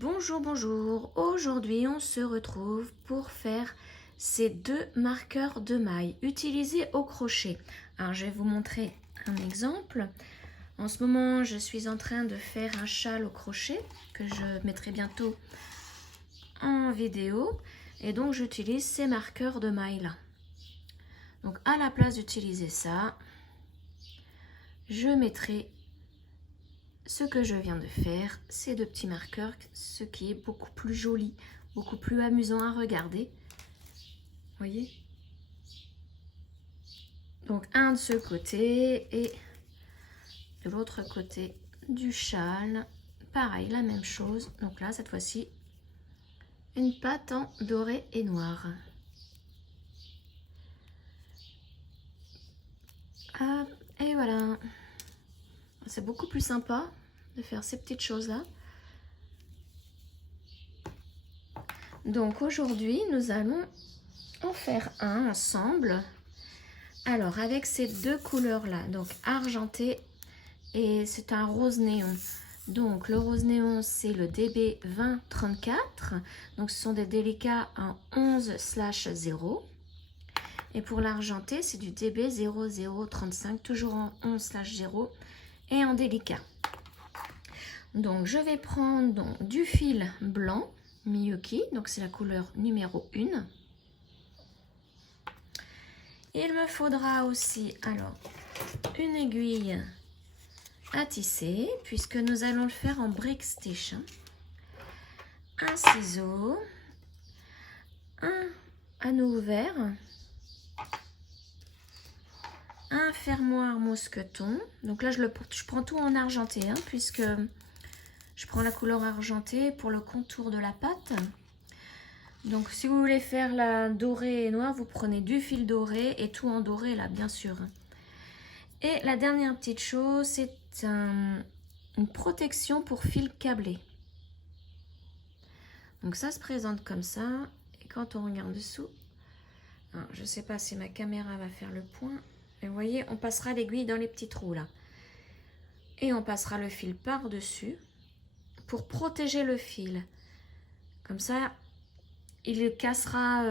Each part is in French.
Bonjour, bonjour. Aujourd'hui, on se retrouve pour faire ces deux marqueurs de maille utilisés au crochet. Alors, je vais vous montrer un exemple. En ce moment, je suis en train de faire un châle au crochet que je mettrai bientôt en vidéo. Et donc, j'utilise ces marqueurs de maille là. Donc, à la place d'utiliser ça, je mettrai ce que je viens de faire, ces deux petits marqueurs, ce qui est beaucoup plus joli, beaucoup plus amusant à regarder. Voyez? Donc un de ce côté et de l'autre côté du châle. Pareil, la même chose. Donc là, cette fois-ci, une patte en doré et noir. Hop, et voilà. C'est beaucoup plus sympa de faire ces petites choses-là. Donc aujourd'hui, nous allons en faire un ensemble. Alors avec ces deux couleurs-là, donc argenté et c'est un rose néon. Donc le rose néon, c'est le DB 2034. Donc ce sont des délicats en 11/0. Et pour l'argenté, c'est du DB 0035, toujours en 11/0 et en délicat. Donc je vais prendre donc, du fil blanc Miyuki, donc c'est la couleur numéro 1. Il me faudra aussi alors une aiguille à tisser puisque nous allons le faire en brick stitch. Un ciseau, un anneau ouvert, un fermoir mousqueton. Donc là je prends tout en argenté puisque je prends la couleur argentée pour le contour de la patte. Donc si vous voulez faire la dorée et noire, vous prenez du fil doré et tout en doré là bien sûr. Et la dernière petite chose, c'est une protection pour fil câblé. Donc ça se présente comme ça. Et quand on regarde dessous, alors, je ne sais pas si ma caméra va faire le point. Mais vous voyez, on passera l'aiguille dans les petits trous là. Et on passera le fil par-dessus pour protéger le fil. Comme ça, il ne cassera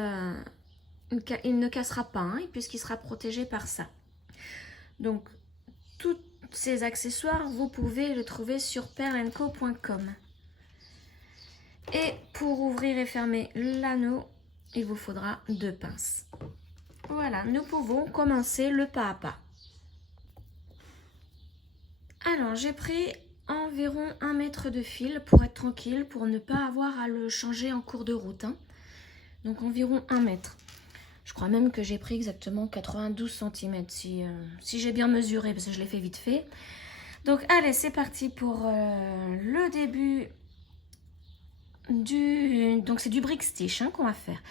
pas puisqu'il sera protégé par ça. Donc, tous ces accessoires, vous pouvez les trouver sur perlenco.com. Et pour ouvrir et fermer l'anneau, il vous faudra 2 pinces. Voilà, nous pouvons commencer le pas à pas. Alors, j'ai pris environ 1 mètre de fil pour être tranquille, pour ne pas avoir à le changer en cours de route. Donc, environ 1 mètre. Je crois même que j'ai pris exactement 92 cm si j'ai bien mesuré, parce que je l'ai fait vite fait. Donc, allez, c'est parti pour le début donc c'est du brick stitch qu'on va faire.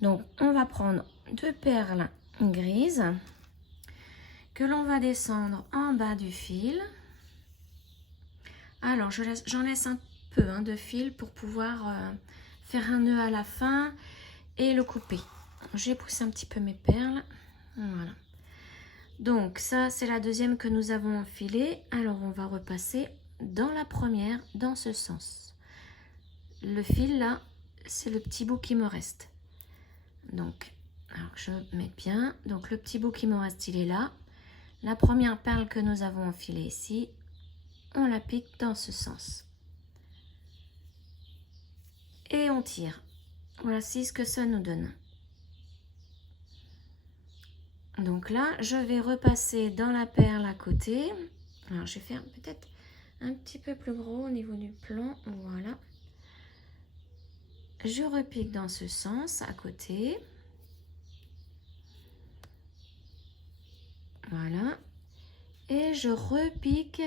Donc on va prendre 2 perles grises que l'on va descendre en bas du fil. Alors j'en laisse un peu de fil pour pouvoir faire un nœud à la fin et le couper. J'ai poussé un petit peu mes perles. Voilà. Donc ça c'est la deuxième que nous avons enfilée. Alors on va repasser dans la première dans ce sens. Le fil là, c'est le petit bout qui me reste. Donc, alors je mets bien. Donc le petit bout qui me reste, il est là. La première perle que nous avons enfilée ici, on la pique dans ce sens. Et on tire. Voici ce que ça nous donne. Donc là, je vais repasser dans la perle à côté. Alors je vais faire peut-être un petit peu plus gros au niveau du plan. Voilà. Je repique dans ce sens à côté. Voilà. Et je repique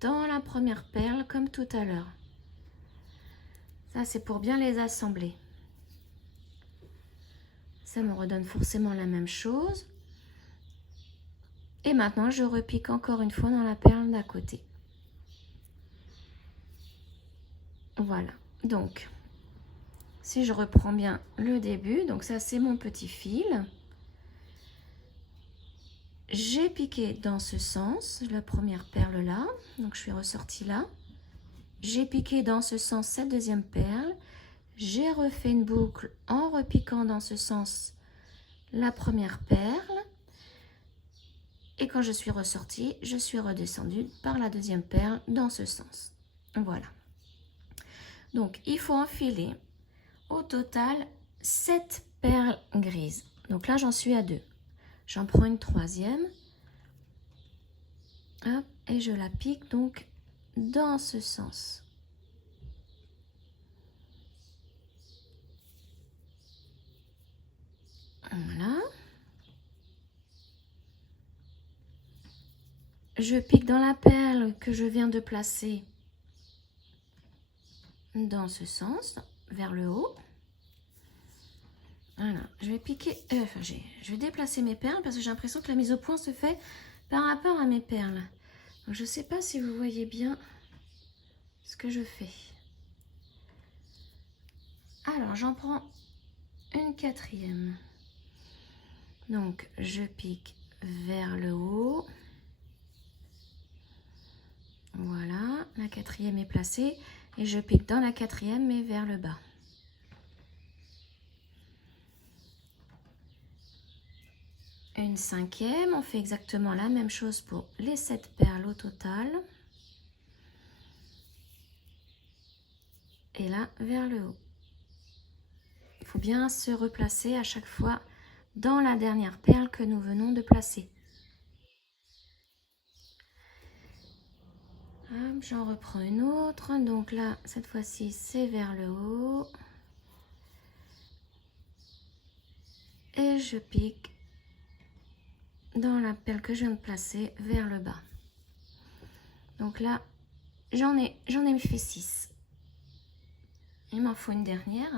dans la première perle comme tout à l'heure. Ça, c'est pour bien les assembler. Ça me redonne forcément la même chose. Et maintenant, je repique encore une fois dans la perle d'à côté. Voilà. Donc, si je reprends bien le début, donc ça, c'est mon petit fil. J'ai piqué dans ce sens, la première perle là. Donc, je suis ressortie là. j'ai piqué dans ce sens cette deuxième perle, j'ai refait une boucle en repiquant dans ce sens la première perle, et quand je suis ressortie, je suis redescendue par la deuxième perle dans ce sens. Voilà. Donc il faut enfiler au total 7 perles grises. Donc là j'en suis à 2. J'en prends une troisième. Hop, et je la pique donc dans ce sens. Voilà. Je pique dans la perle que je viens de placer dans ce sens, vers le haut. Voilà, je vais piquer, je vais déplacer mes perles parce que j'ai l'impression que la mise au point se fait par rapport à mes perles. Donc, je ne sais pas si vous voyez bien ce que je fais. Alors, j'en prends une quatrième. Donc, je pique vers le haut. Voilà, la quatrième est placée et je pique dans la quatrième mais vers le bas. Une cinquième, on fait exactement la même chose pour les 7 perles au total. Et là, vers le haut. Il faut bien se replacer à chaque fois dans la dernière perle que nous venons de placer. J'en reprends une autre. Donc là, cette fois-ci, c'est vers le haut. Et je pique dans la perle que je viens de placer vers le bas. Donc là, j'en ai fait 6. Il m'en faut une dernière.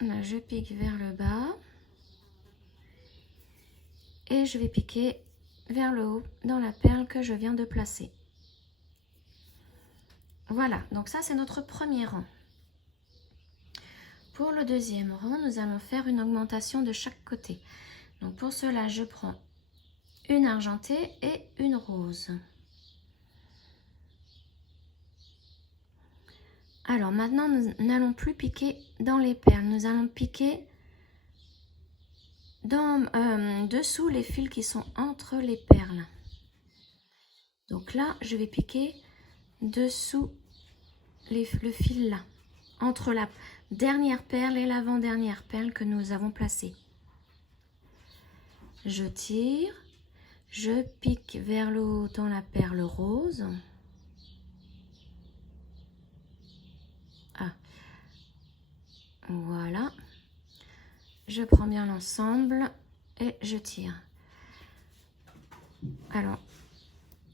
Là, je pique vers le bas. Et je vais piquer vers le haut dans la perle que je viens de placer. Voilà, donc ça c'est notre premier rang. Pour le deuxième rang, nous allons faire une augmentation de chaque côté. Donc pour cela, je prends une argentée et une rose. Alors maintenant, nous n'allons plus piquer dans les perles. Nous allons piquer dessous les fils qui sont entre les perles. Donc là, je vais piquer dessous le fil là, entre la dernière perle et l'avant-dernière perle que nous avons placée. Je tire, je pique vers le haut dans la perle rose. Ah, voilà. Je prends bien l'ensemble et je tire. Alors,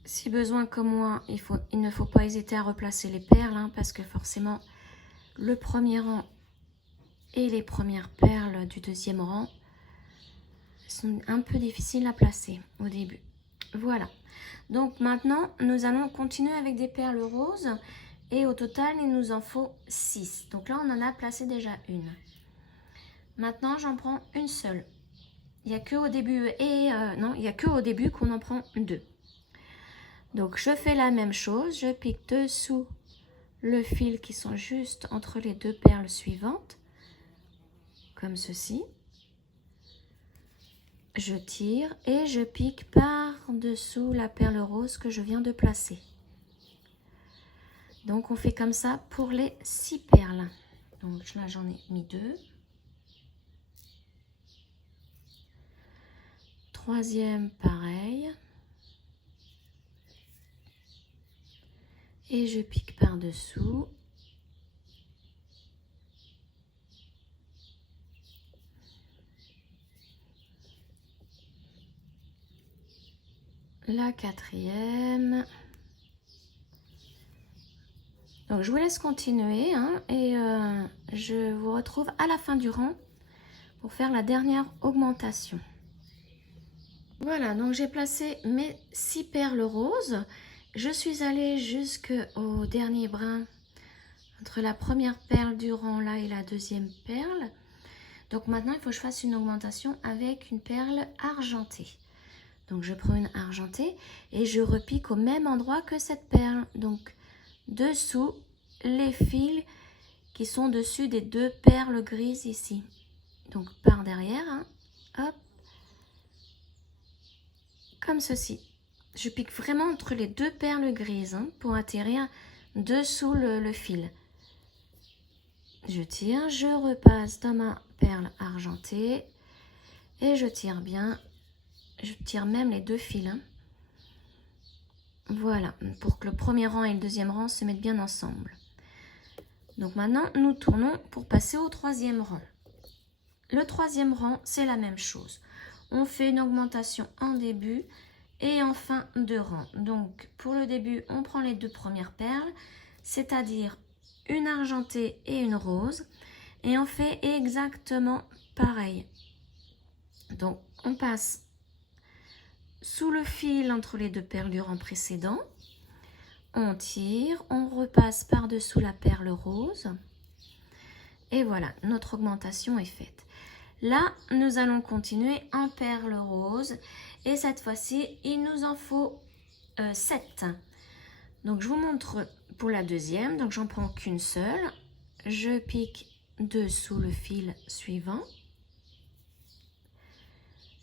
si besoin comme moi, il ne faut pas hésiter à replacer les perles, hein, parce que forcément, le premier rang et les premières perles du deuxième rang sont un peu difficiles à placer au début. Voilà. Donc maintenant, nous allons continuer avec des perles roses. Et au total, il nous en faut 6. Donc là, on en a placé déjà une. Maintenant, j'en prends une seule. Il n'y a que au début il y a que au début qu'on en prend 2. Donc je fais la même chose, je pique dessous le fil qui sont juste entre les 2 perles suivantes, comme ceci. Je tire et je pique par-dessous la perle rose que je viens de placer. Donc on fait comme ça pour les 6 perles. Donc là j'en ai mis 2. Troisième pareil. Et je pique par-dessous. La quatrième. Donc je vous laisse continuer, hein, et je vous retrouve à la fin du rang pour faire la dernière augmentation. Voilà, donc j'ai placé mes 6 perles roses. Je suis allée jusqu'au dernier brin entre la première perle du rang là et la deuxième perle. Donc maintenant, il faut que je fasse une augmentation avec une perle argentée. Donc je prends une argentée et je repique au même endroit que cette perle. Donc dessous les fils qui sont dessus des 2 perles grises ici. Donc par derrière, hein, hop, comme ceci. Je pique vraiment entre les 2 perles grises hein, pour atterrir dessous le fil. Je tire, je repasse dans ma perle argentée et je tire bien. Je tire même les 2 fils. Hein. Voilà, pour que le premier rang et le deuxième rang se mettent bien ensemble. Donc maintenant, nous tournons pour passer au 3e rang. Le 3e rang, c'est la même chose. On fait une augmentation en début et en fin de rang. Donc, pour le début, on prend les 2 premières perles, c'est-à-dire une argentée et une rose. Et on fait exactement pareil. Donc, on passe sous le fil entre les 2 perles du rang précédent. On tire, on repasse par-dessous la perle rose. Et voilà, notre augmentation est faite. Là, nous allons continuer en perle rose. Et cette fois-ci, il nous en faut 7. Donc, je vous montre pour la deuxième. Donc, j'en prends qu'une seule. Je pique dessous le fil suivant.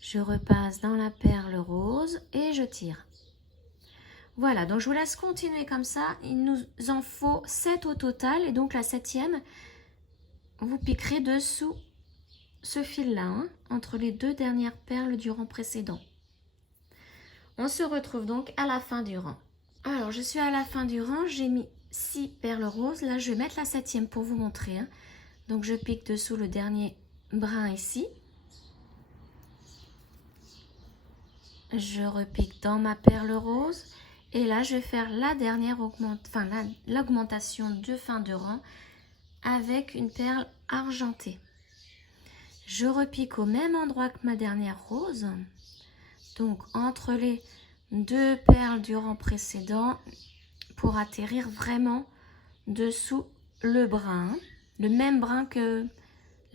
Je repasse dans la perle rose et je tire. Voilà, donc je vous laisse continuer comme ça. Il nous en faut 7 au total. Et donc la 7e, vous piquerez dessous ce fil-là, hein, entre les 2 dernières perles du rang précédent. On se retrouve donc à la fin du rang. Alors, je suis à la fin du rang. J'ai mis 6 perles roses. Là, je vais mettre la 7e pour vous montrer. Hein. Donc, je pique dessous le dernier brin ici. Je repique dans ma perle rose. Et là, je vais faire la dernière l'augmentation de fin de rang avec une perle argentée. Je repique au même endroit que ma dernière rose. Donc, entre les 2 perles du rang précédent pour atterrir vraiment dessous le brin. Le même brin que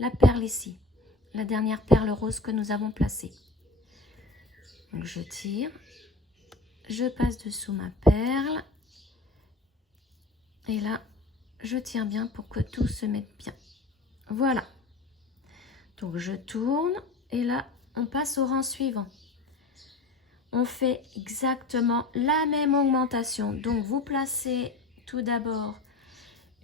la perle ici. La dernière perle rose que nous avons placée. Donc, je tire. Je passe dessous ma perle. Et là, je tire bien pour que tout se mette bien. Voilà. Donc, je tourne. Et là, on passe au rang suivant. On fait exactement la même augmentation. Donc, vous placez tout d'abord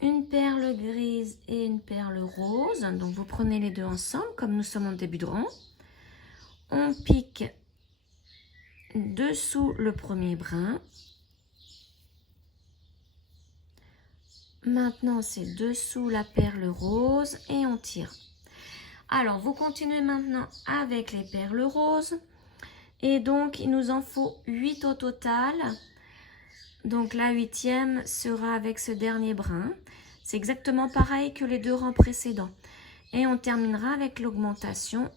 une perle grise et une perle rose. Donc, vous prenez les 2 ensemble, comme nous sommes en début de rang. On pique dessous le premier brin. Maintenant, c'est dessous la perle rose et on tire. Alors, vous continuez maintenant avec les perles roses. Et donc, il nous en faut 8 au total. Donc, la 8e sera avec ce dernier brin. C'est exactement pareil que les 2 rangs précédents. Et on terminera avec l'augmentation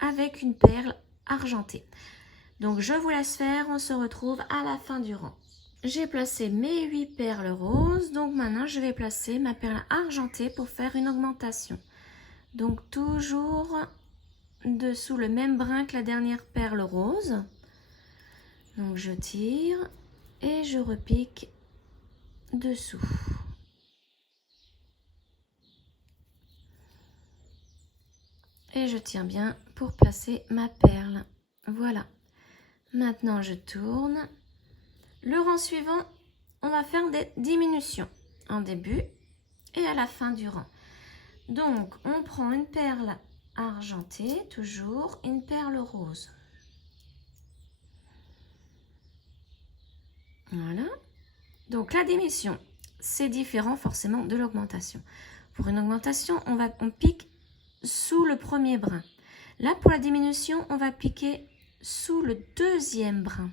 avec une perle argentée. Donc, je vous laisse faire. On se retrouve à la fin du rang. J'ai placé mes 8 perles roses. Donc, maintenant, je vais placer ma perle argentée pour faire une augmentation. Donc, toujours dessous le même brin que la dernière perle rose. Donc, je tire et je repique dessous. Et je tire bien pour placer ma perle. Voilà. Maintenant, je tourne. Le rang suivant, on va faire des diminutions en début et à la fin du rang. Donc, on prend une perle argentée, toujours une perle rose. Voilà. Donc, la diminution, c'est différent forcément de l'augmentation. Pour une augmentation, on pique sous le premier brin. Là, pour la diminution, on va piquer sous le deuxième brin.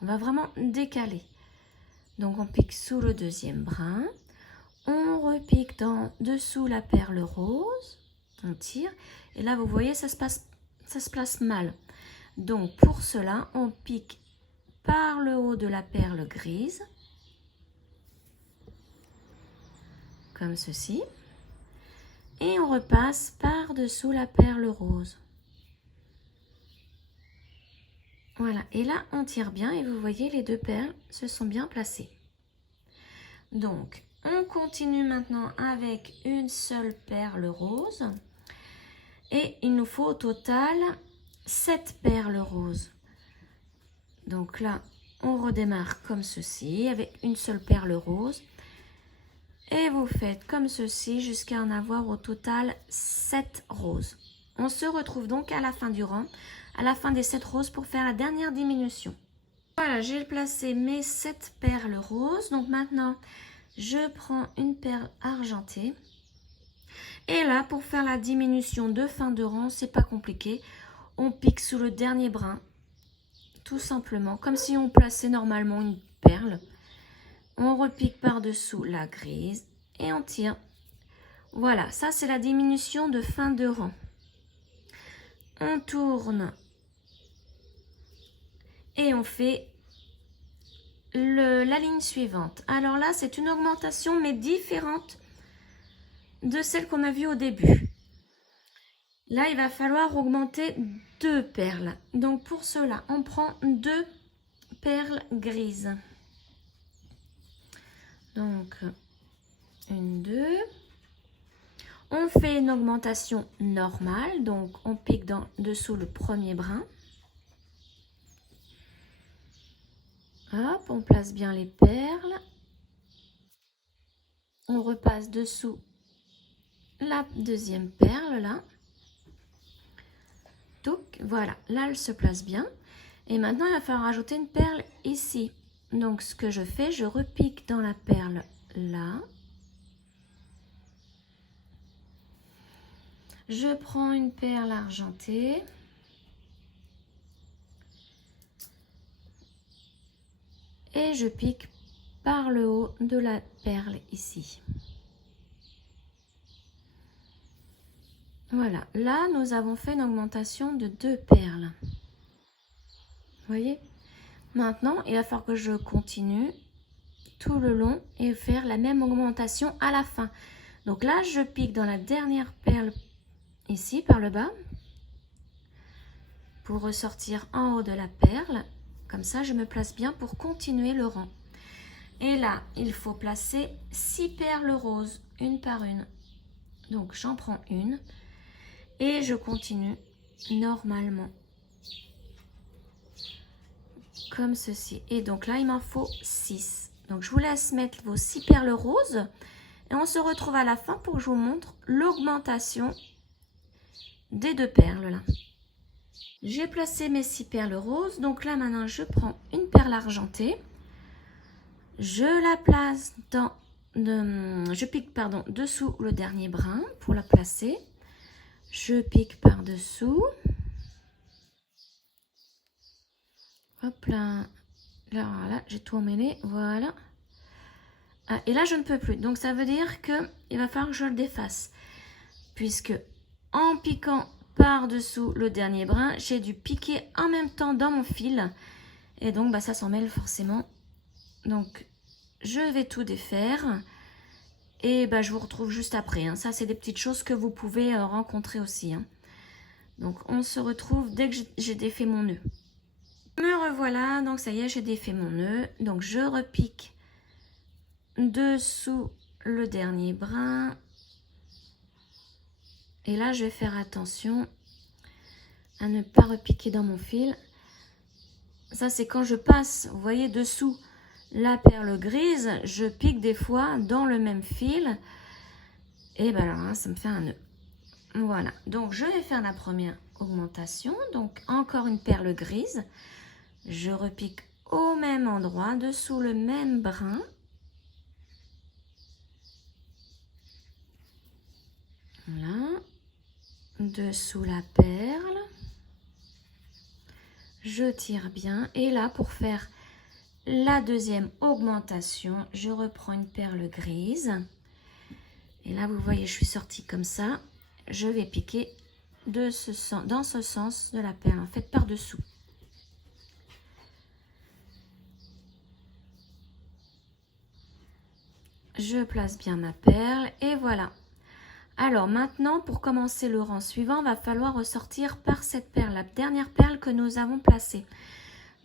On va vraiment décaler. Donc, on pique sous le deuxième brin. On repique dessous la perle rose. On tire. Et là, vous voyez, ça se place mal. Donc, pour cela, on pique par le haut de la perle grise. Comme ceci. Et on repasse par-dessous la perle rose. Voilà, et là on tire bien et vous voyez les 2 perles se sont bien placées. Donc on continue maintenant avec une seule perle rose et il nous faut au total 7 perles roses. Donc là on redémarre comme ceci avec une seule perle rose et vous faites comme ceci jusqu'à en avoir au total 7 roses. On se retrouve donc à la fin du rang, à la fin des 7 roses pour faire la dernière diminution. Voilà, j'ai placé mes 7 perles roses. Donc maintenant, je prends une perle argentée. Et là, pour faire la diminution de fin de rang, c'est pas compliqué. On pique sous le dernier brin, tout simplement, comme si on plaçait normalement une perle. On repique par-dessous la grise et on tire. Voilà, ça c'est la diminution de fin de rang. On tourne et on fait la ligne suivante. Alors là, c'est une augmentation mais différente de celle qu'on a vue au début. Là, il va falloir augmenter 2 perles. Donc pour cela, on prend 2 perles grises. Donc, 1, 2. On fait une augmentation normale. Donc, on pique dessous le premier brin. Hop, on place bien les perles. On repasse dessous la deuxième perle, là. Donc, voilà, là, elle se place bien. Et maintenant, il va falloir ajouter une perle ici. Donc, ce que je fais, je repique dans la perle là. Je prends une perle argentée. Et je pique par le haut de la perle ici. Voilà, là, nous avons fait une augmentation de 2 perles. Vous voyez? Maintenant, il va falloir que je continue tout le long et faire la même augmentation à la fin. Donc là, je pique dans la dernière perle ici, par le bas, pour ressortir en haut de la perle. Comme ça, je me place bien pour continuer le rang. Et là, il faut placer 6 perles roses, une par une. Donc, j'en prends une et je continue normalement. Comme ceci. Et donc là, il m'en faut 6. Donc, je vous laisse mettre vos 6 perles roses. Et on se retrouve à la fin pour que je vous montre l'augmentation des 2 perles là. J'ai placé mes 6 perles roses. Donc là, maintenant, je prends une perle argentée. Je la place je pique dessous le dernier brin pour la placer. Je pique par-dessous. Hop là. Là, j'ai tout emmêlé. Voilà. Ah, et là, je ne peux plus. Donc, ça veut dire qu'il va falloir que je le défasse. Puisque en piquant par-dessous le dernier brin, j'ai dû piquer en même temps dans mon fil. Et donc, ça s'en mêle forcément. Donc, je vais tout défaire. Et je vous retrouve juste après. Hein. Ça, c'est des petites choses que vous pouvez rencontrer aussi. Hein. Donc, on se retrouve dès que j'ai défait mon nœud. Me revoilà. Donc, ça y est, j'ai défait mon nœud. Donc, je repique dessous le dernier brin. Et là, je vais faire attention à ne pas repiquer dans mon fil. Ça, c'est quand je passe, vous voyez, dessous la perle grise, je pique des fois dans le même fil. Et alors là, ça me fait un nœud. Voilà, donc je vais faire la première augmentation. Donc encore une perle grise. Je repique au même endroit, dessous le même brin. Voilà. Dessous la perle. Je tire bien. Et là, pour faire la deuxième augmentation, je reprends une perle grise. Et là, vous voyez, je suis sortie comme ça. Je vais piquer dans ce sens de la perle, en fait, par-dessous. Je place bien ma perle et voilà. Alors maintenant, pour commencer le rang suivant, il va falloir ressortir par cette perle, la dernière perle que nous avons placée.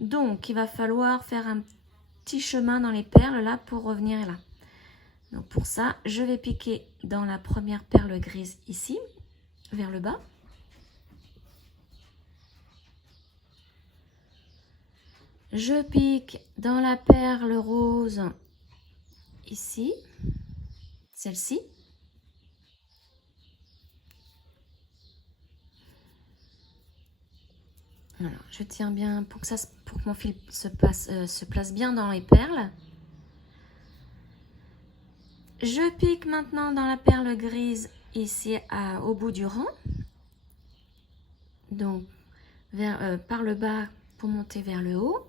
Donc, il va falloir faire un petit chemin dans les perles là pour revenir là. Donc, pour ça, je vais piquer dans la première perle grise ici, vers le bas. Je pique dans la perle rose ici, celle-ci. Voilà, je tiens bien pour que mon fil se place bien dans les perles. Je pique maintenant dans la perle grise ici au bout du rang. Donc par le bas pour monter vers le haut.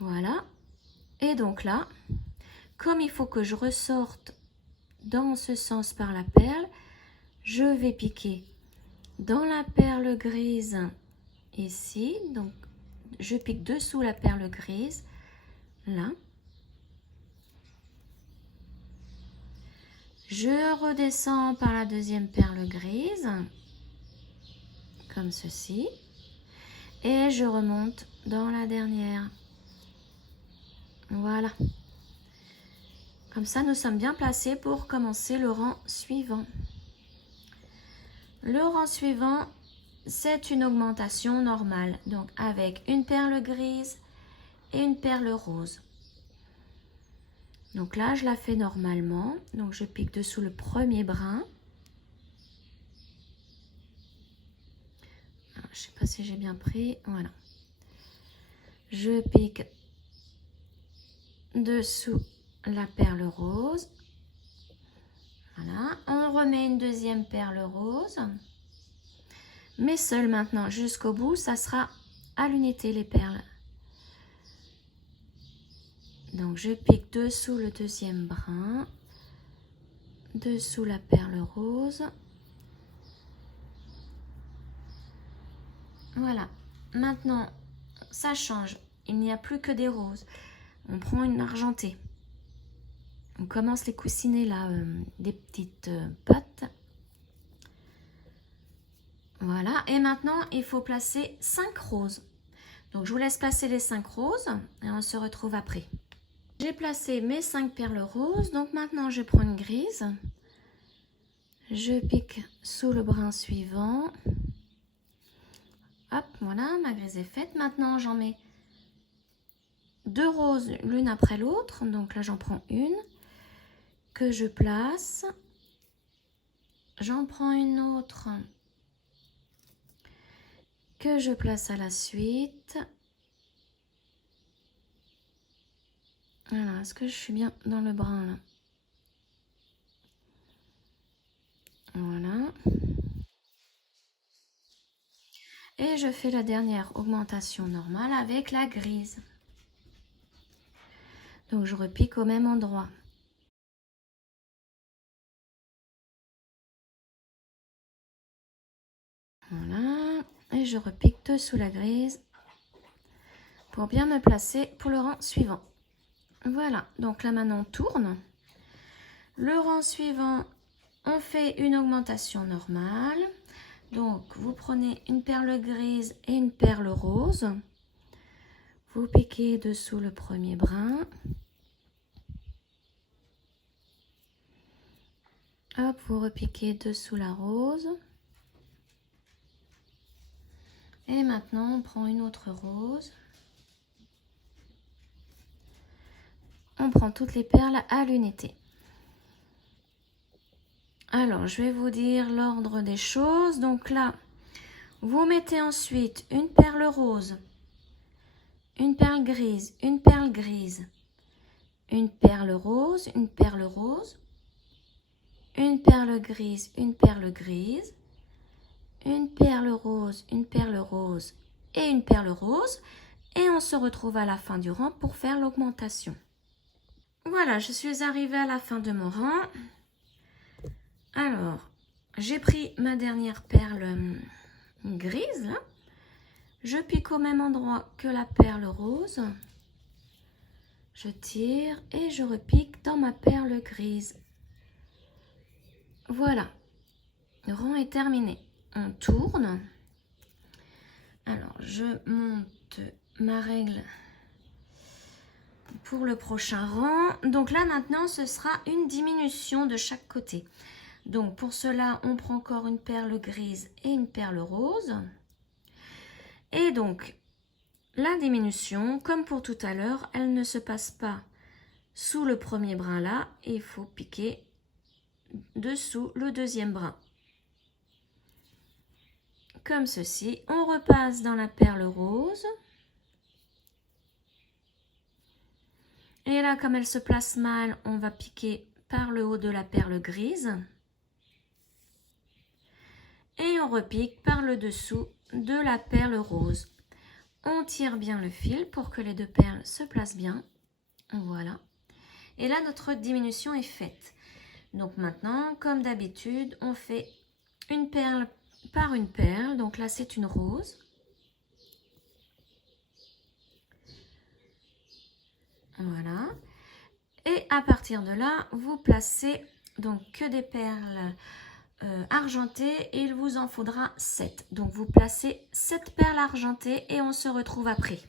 Voilà. Et donc là, comme il faut que je ressorte dans ce sens par la perle, je vais piquer dans la perle grise ici. Donc je pique dessous la perle grise là. Je redescends par la deuxième perle grise comme ceci et je remonte dans la dernière. Voilà. Comme ça, nous sommes bien placés pour commencer le rang suivant. Le rang suivant, c'est une augmentation normale, donc avec une perle grise et une perle rose. Donc là, je la fais normalement. Donc je pique dessous le premier brin. Alors, je ne sais pas si j'ai bien pris. Voilà. Je pique dessous la perle rose. Voilà. On remet une deuxième perle rose. Mais seule maintenant jusqu'au bout, ça sera à l'unité les perles. Donc je pique dessous le deuxième brin, dessous la perle rose. Voilà. Maintenant, ça change. Il n'y a plus que des roses. On prend une argentée. On commence les coussinets là, des petites pattes. Voilà. Et maintenant, il faut placer 5 roses. Donc je vous laisse placer les 5 roses et on se retrouve après. J'ai placé mes 5 perles roses, donc maintenant je prends une grise. Je pique sous le brin suivant. Hop, voilà, ma grise est faite. Maintenant j'en mets 2 roses l'une après l'autre. Donc là j'en prends une que je place. J'en prends une autre que je place à la suite. Voilà, est-ce que je suis bien dans le brin là? Voilà. Et je fais la dernière augmentation normale avec la grise. Donc je repique au même endroit. Voilà. Et je repique dessous la grise pour bien me placer pour le rang suivant. Voilà. Donc là maintenant on tourne. Le rang suivant, on fait une augmentation normale. Donc, vous prenez une perle grise et une perle rose. Vous piquez dessous le premier brin. Hop, vous repiquez dessous la rose. Et maintenant, on prend une autre rose. On prend toutes les perles à l'unité. Alors, je vais vous dire l'ordre des choses. Donc là, vous mettez ensuite une perle rose, une perle grise, une perle grise, une perle rose, une perle rose, une perle grise, une perle grise, une perle rose et une perle rose. Et on se retrouve à la fin du rang pour faire l'augmentation. Voilà, je suis arrivée à la fin de mon rang. Alors, j'ai pris ma dernière perle grise, là. Je pique au même endroit que la perle rose. Je tire et je repique dans ma perle grise. Voilà, le rang est terminé. On tourne. Alors, je monte ma règle pour le prochain rang. Donc là, maintenant, ce sera une diminution de chaque côté. Donc, pour cela, on prend encore une perle grise et une perle rose. Et donc, la diminution, comme pour tout à l'heure, elle ne se passe pas sous le premier brin là. Et il faut piquer dessous le deuxième brin. Comme ceci. On repasse dans la perle rose. Et là, comme elle se place mal, on va piquer par le haut de la perle grise. Et on repique par le dessous de la perle rose. On tire bien le fil pour que les deux perles se placent bien. Voilà. Et là, notre diminution est faite. Donc maintenant, comme d'habitude, on fait une perle par une perle. Donc là, c'est une rose. Voilà. Et à partir de là, vous placez donc que des perles argentées et il vous en faudra 7. Donc vous placez 7 perles argentées et on se retrouve après.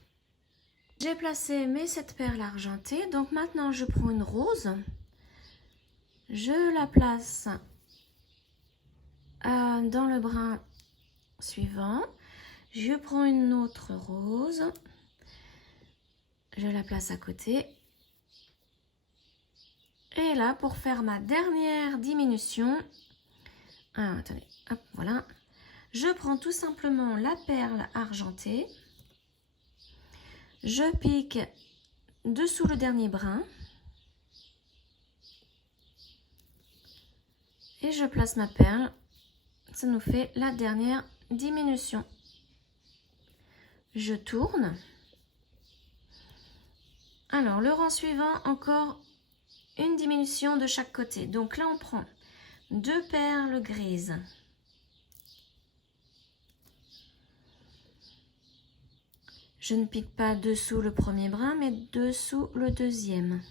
J'ai placé mes 7 perles argentées. Donc maintenant, je prends une rose. Je la place dans le brin suivant. Je prends une autre rose. Je la place à côté. Et là, pour faire ma dernière diminution, attendez, hop, voilà. Je prends tout simplement la perle argentée. Je pique dessous le dernier brin. Et je place ma perle. Ça nous fait la dernière diminution. Je tourne. Alors, le rang suivant, encore une diminution de chaque côté. Donc là, on prend 2 perles grises. Je ne pique pas dessous le premier brin, mais dessous le deuxième.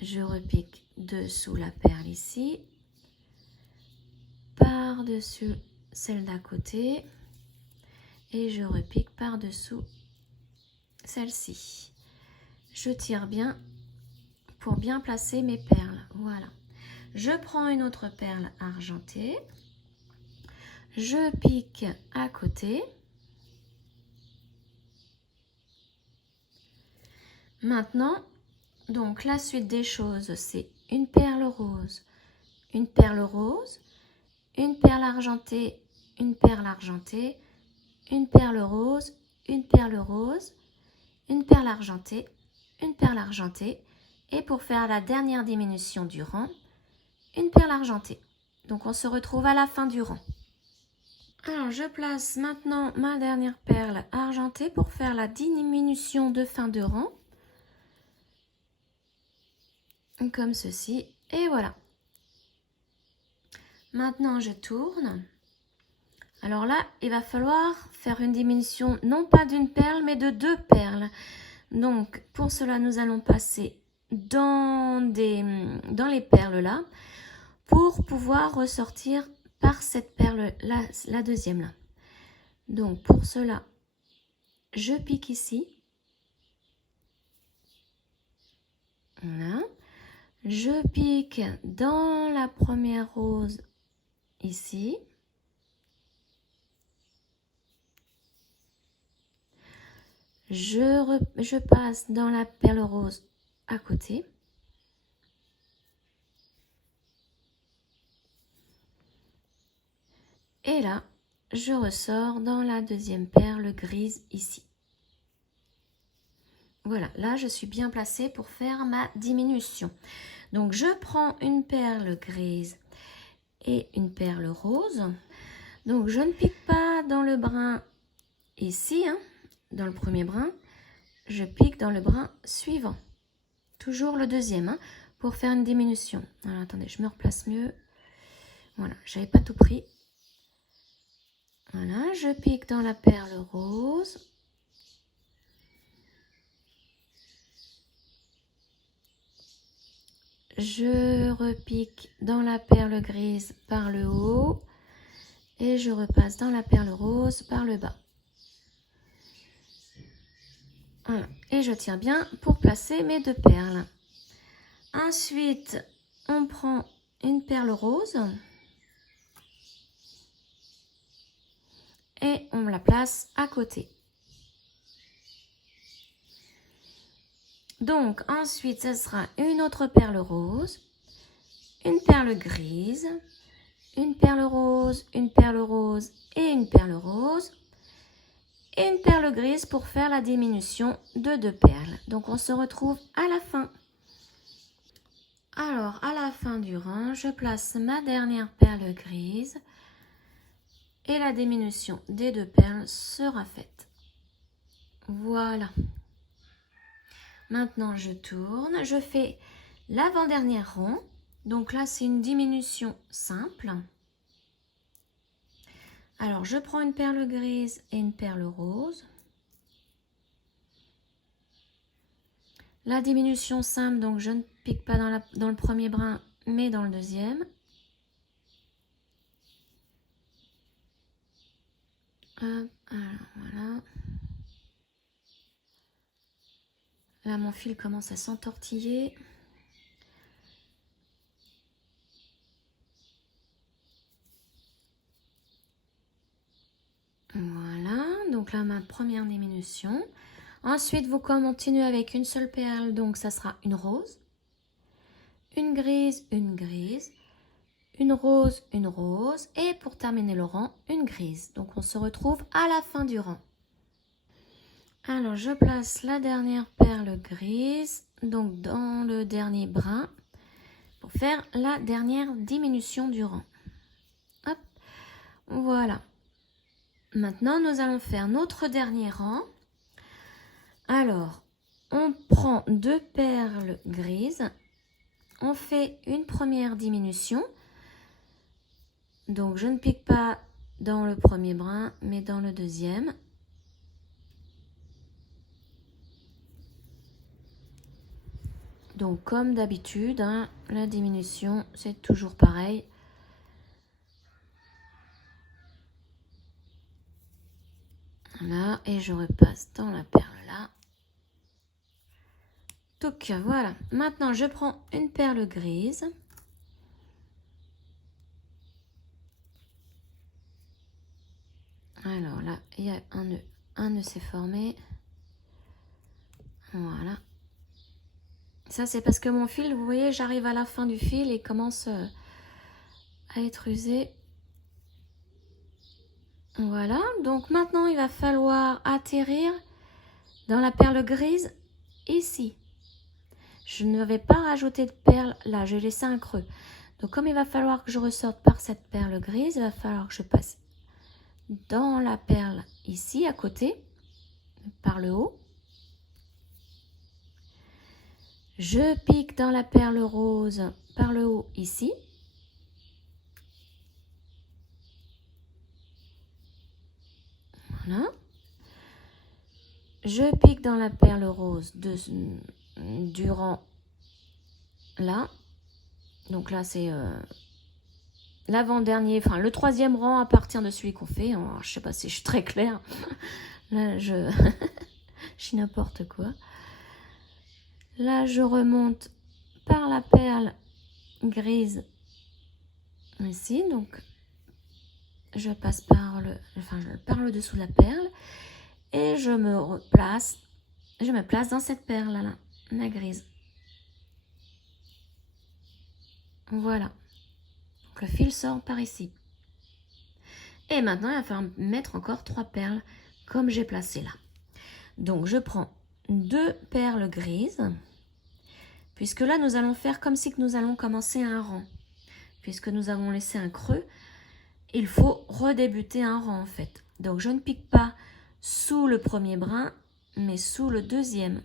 Je repique dessous la perle ici. Par-dessus celle d'à côté. Et je repique par-dessous celle-ci. Je tire bien pour bien placer mes perles. Voilà. Je prends une autre perle argentée. Je pique à côté. Maintenant, donc la suite des choses, c'est une perle rose, une perle rose, une perle argentée, une perle argentée, une perle rose, une perle rose, une perle argentée, une perle argentée. Et pour faire la dernière diminution du rang, une perle argentée. Donc on se retrouve à la fin du rang. Alors je place maintenant ma dernière perle argentée pour faire la diminution de fin de rang. Comme ceci. Et voilà. Maintenant je tourne. Alors là, il va falloir faire une diminution non pas d'une perle mais de 2 perles. Donc pour cela, nous allons passer dans les perles là pour pouvoir ressortir par cette perle là, la deuxième là. Donc pour cela, je pique ici. Voilà. Je pique dans la première rose ici. Je passe dans la perle rose à côté. Et là, je ressors dans la deuxième perle grise ici. Voilà, là je suis bien placée pour faire ma diminution. Donc je prends une perle grise et une perle rose. Donc je ne pique pas dans le brin ici, hein, dans le premier brin. Je pique dans le brin suivant. Toujours le deuxième, hein, pour faire une diminution. Alors attendez, je me replace mieux. Voilà, j'avais pas tout pris. Voilà, je pique dans la perle rose. Je repique dans la perle grise par le haut Et je repasse dans la perle rose par le bas. Voilà. Et je tiens bien pour placer mes 2 perles. Ensuite, on prend une perle rose et on la place à côté. Donc, ensuite, ce sera une autre perle rose, une perle grise, une perle rose et une perle rose et une perle grise pour faire la diminution de 2 perles. Donc, on se retrouve à la fin. Alors, à la fin du rang, je place ma dernière perle grise et la diminution des 2 perles sera faite. Voilà. Maintenant, je tourne, je fais l'avant-dernier rang. Donc là, c'est une diminution simple. Alors, je prends une perle grise et une perle rose. La diminution simple, donc je ne pique pas dans le premier brin, mais dans le deuxième. Hop, alors voilà. Là, mon fil commence à s'entortiller. Voilà, donc là, ma première diminution. Ensuite, vous continuez avec une seule perle, donc ça sera une rose, une grise, une rose, et pour terminer le rang, une grise. Donc, on se retrouve à la fin du rang. Alors, je place la dernière perle grise, donc dans le dernier brin, pour faire la dernière diminution du rang. Hop, voilà. Maintenant, nous allons faire notre dernier rang. Alors, on prend 2 perles grises, on fait une première diminution. Donc, je ne pique pas dans le premier brin, mais dans le deuxième. Donc, comme d'habitude, hein, la diminution, c'est toujours pareil. Voilà, et je repasse dans la perle là. Donc, voilà. Maintenant, je prends une perle grise. Alors là, il y a un nœud s'est formé. Voilà. Ça, c'est parce que mon fil, vous voyez, j'arrive à la fin du fil et commence à être usé. Voilà, donc maintenant, il va falloir atterrir dans la perle grise ici. Je ne vais pas rajouter de perles là, je vais laisser un creux. Donc, comme il va falloir que je ressorte par cette perle grise, il va falloir que je passe dans la perle ici, à côté, par le haut. Je pique dans la perle rose par le haut ici. Voilà. Je pique dans la perle rose du rang là. Donc là, c'est l'avant-dernier, enfin le 3e rang à partir de celui qu'on fait. Alors, je sais pas si je suis très claire. Là, je suis n'importe quoi. Là, je remonte par la perle grise ici. Donc, je passe par le dessous de la perle et je me place dans cette perle là, la grise. Voilà. Donc, le fil sort par ici. Et maintenant, il va falloir mettre encore 3 perles comme j'ai placé là. Donc, je prends 2 perles grises, puisque là, nous allons faire comme si que nous allons commencer un rang. Puisque nous avons laissé un creux, il faut redébuter un rang en fait. Donc, je ne pique pas sous le premier brin, mais sous le deuxième,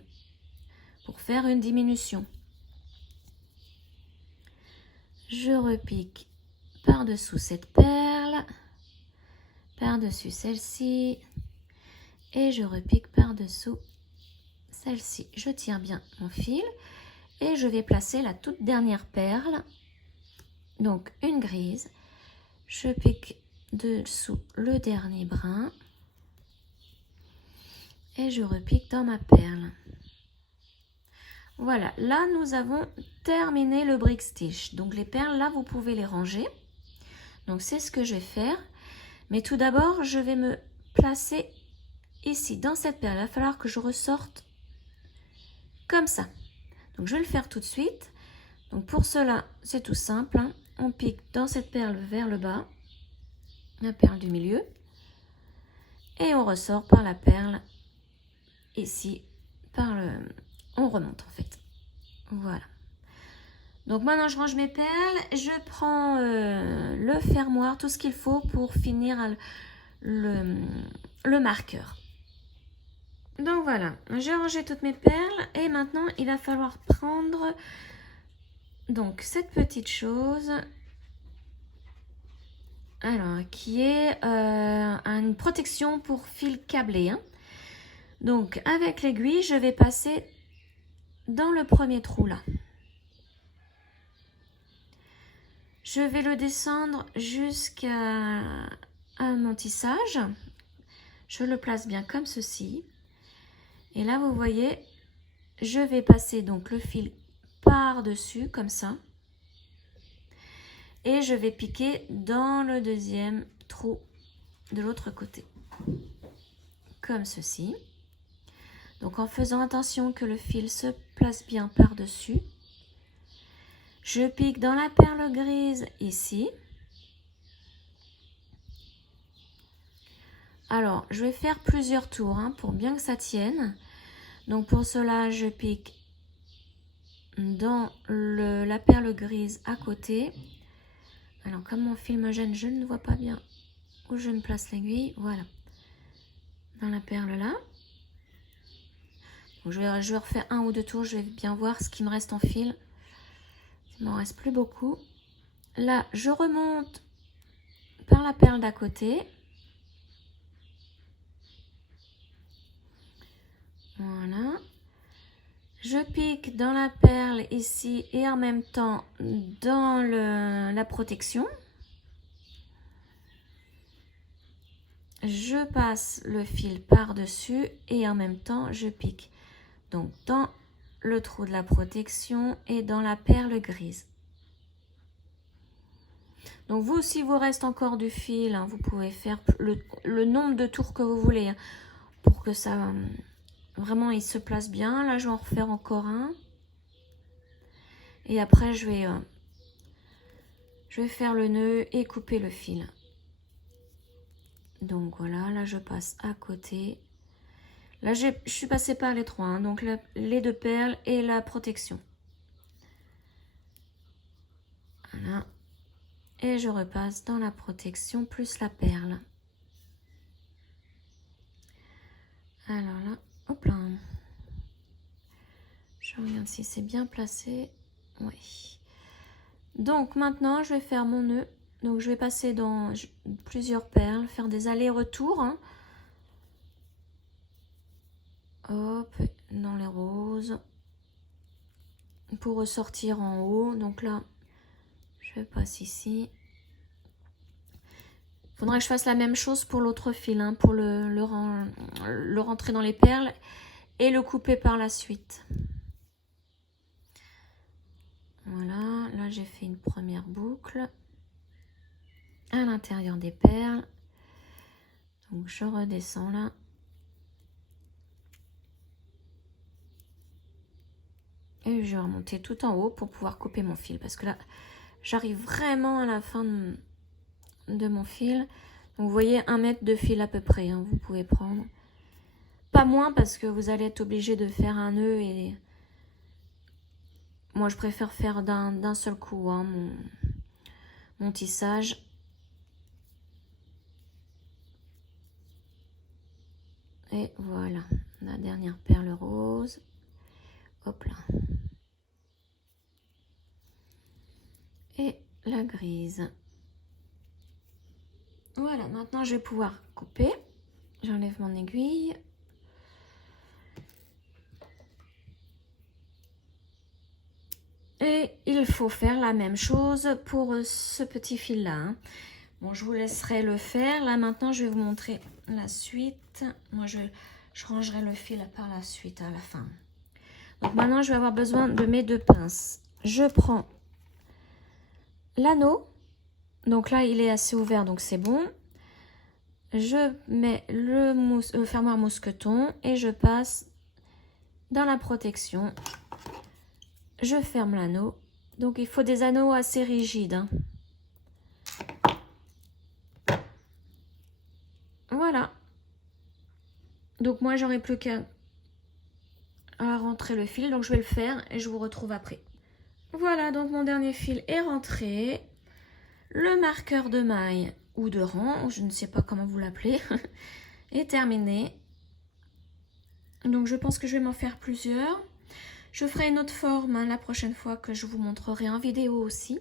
pour faire une diminution. Je repique par-dessous cette perle, par-dessus celle-ci, et je repique par-dessous celle-ci. Je tire bien mon fil et je vais placer la toute dernière perle, donc une grise. Je pique dessous le dernier brin. Et je repique dans ma perle. Voilà, là nous avons terminé le brick stitch. Donc les perles là vous pouvez les ranger. Donc c'est ce que je vais faire. Mais tout d'abord je vais me placer ici dans cette perle. Il va falloir que je ressorte comme ça. Donc je vais le faire tout de suite. Donc pour cela c'est tout simple, hein. On pique dans cette perle vers le bas, la perle du milieu. Et on ressort par la perle ici, on remonte en fait. Voilà. Donc maintenant je range mes perles, je prends le fermoir, tout ce qu'il faut pour finir le marqueur. Donc voilà, j'ai rangé toutes mes perles et maintenant il va falloir prendre donc cette petite chose, alors qui est une protection pour fil câblé, hein. Donc avec l'aiguille je vais passer dans le premier trou là. Je vais le descendre jusqu'à mon tissage. Je le place bien comme ceci. Et là, vous voyez, je vais passer donc le fil par-dessus, comme ça. Et je vais piquer dans le deuxième trou de l'autre côté. Comme ceci. Donc en faisant attention que le fil se place bien par-dessus. Je pique dans la perle grise ici. Alors, je vais faire plusieurs tours hein, pour bien que ça tienne. Donc pour cela, je pique dans la perle grise à côté. Alors comme mon fil me gêne, je ne vois pas bien où je me place l'aiguille. Voilà. Dans la perle là. Donc, je vais refaire un ou deux tours, je vais bien voir ce qui me reste en fil. Il m'en reste plus beaucoup. Là, je remonte par la perle d'à côté. Voilà. Je pique dans la perle ici et en même temps dans la protection. Je passe le fil par-dessus et en même temps je pique. Donc dans le trou de la protection et dans la perle grise. Donc vous, si vous reste encore du fil, hein, vous pouvez faire le nombre de tours que vous voulez hein, pour que ça vraiment il se place bien. Là je vais en refaire encore un. Et après je vais faire le nœud et couper le fil. Donc voilà, là je passe à côté. Là je suis passée par les trois, hein, donc les deux perles et la protection. Voilà. Et je repasse dans la protection plus la perle. Alors là, hop là. Je regarde si c'est bien placé. Oui. Donc maintenant, je vais faire mon nœud. Donc je vais passer dans plusieurs perles, faire des allers-retours. Hein. Hop, dans les roses. Pour ressortir en haut. Donc là, je passe ici. Il faudrait que je fasse la même chose pour l'autre fil, hein, pour le rentrer dans les perles et le couper par la suite. Voilà, là j'ai fait une première boucle à l'intérieur des perles. Donc je redescends là. Et je vais remonter tout en haut pour pouvoir couper mon fil. Parce que là, j'arrive vraiment à la fin de mon fil. Donc vous voyez 1 mètre de fil à peu près, hein, vous pouvez prendre. Pas moins parce que vous allez être obligé de faire un nœud et... Moi je préfère faire d'un seul coup hein, mon tissage. Et voilà, la dernière perle rose. Hop là. Et la grise. Voilà, maintenant je vais pouvoir couper. J'enlève mon aiguille. Et il faut faire la même chose pour ce petit fil là. Hein. Bon, je vous laisserai le faire. Là, maintenant, je vais vous montrer la suite. Moi, je rangerai le fil par la suite, à la fin. Donc, maintenant, je vais avoir besoin de mes 2 pinces. Je prends l'anneau. Donc là, il est assez ouvert, donc c'est bon. Je mets le fermoir mousqueton et je passe dans la protection. Je ferme l'anneau. Donc, il faut des anneaux assez rigides, hein. Voilà. Donc moi, j'aurai plus qu'à rentrer le fil. Donc je vais le faire et je vous retrouve après. Voilà, donc mon dernier fil est rentré. Le marqueur de maille ou de rang, je ne sais pas comment vous l'appelez, est terminé. Donc je pense que je vais m'en faire plusieurs. Je ferai une autre forme, hein, la prochaine fois que je vous montrerai en vidéo aussi.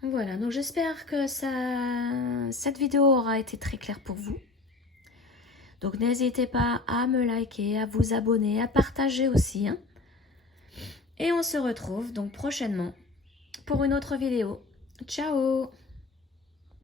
Voilà, donc j'espère que cette vidéo aura été très claire pour vous. Donc n'hésitez pas à me liker, à vous abonner, à partager aussi, hein. Et on se retrouve donc prochainement pour une autre vidéo. Ciao!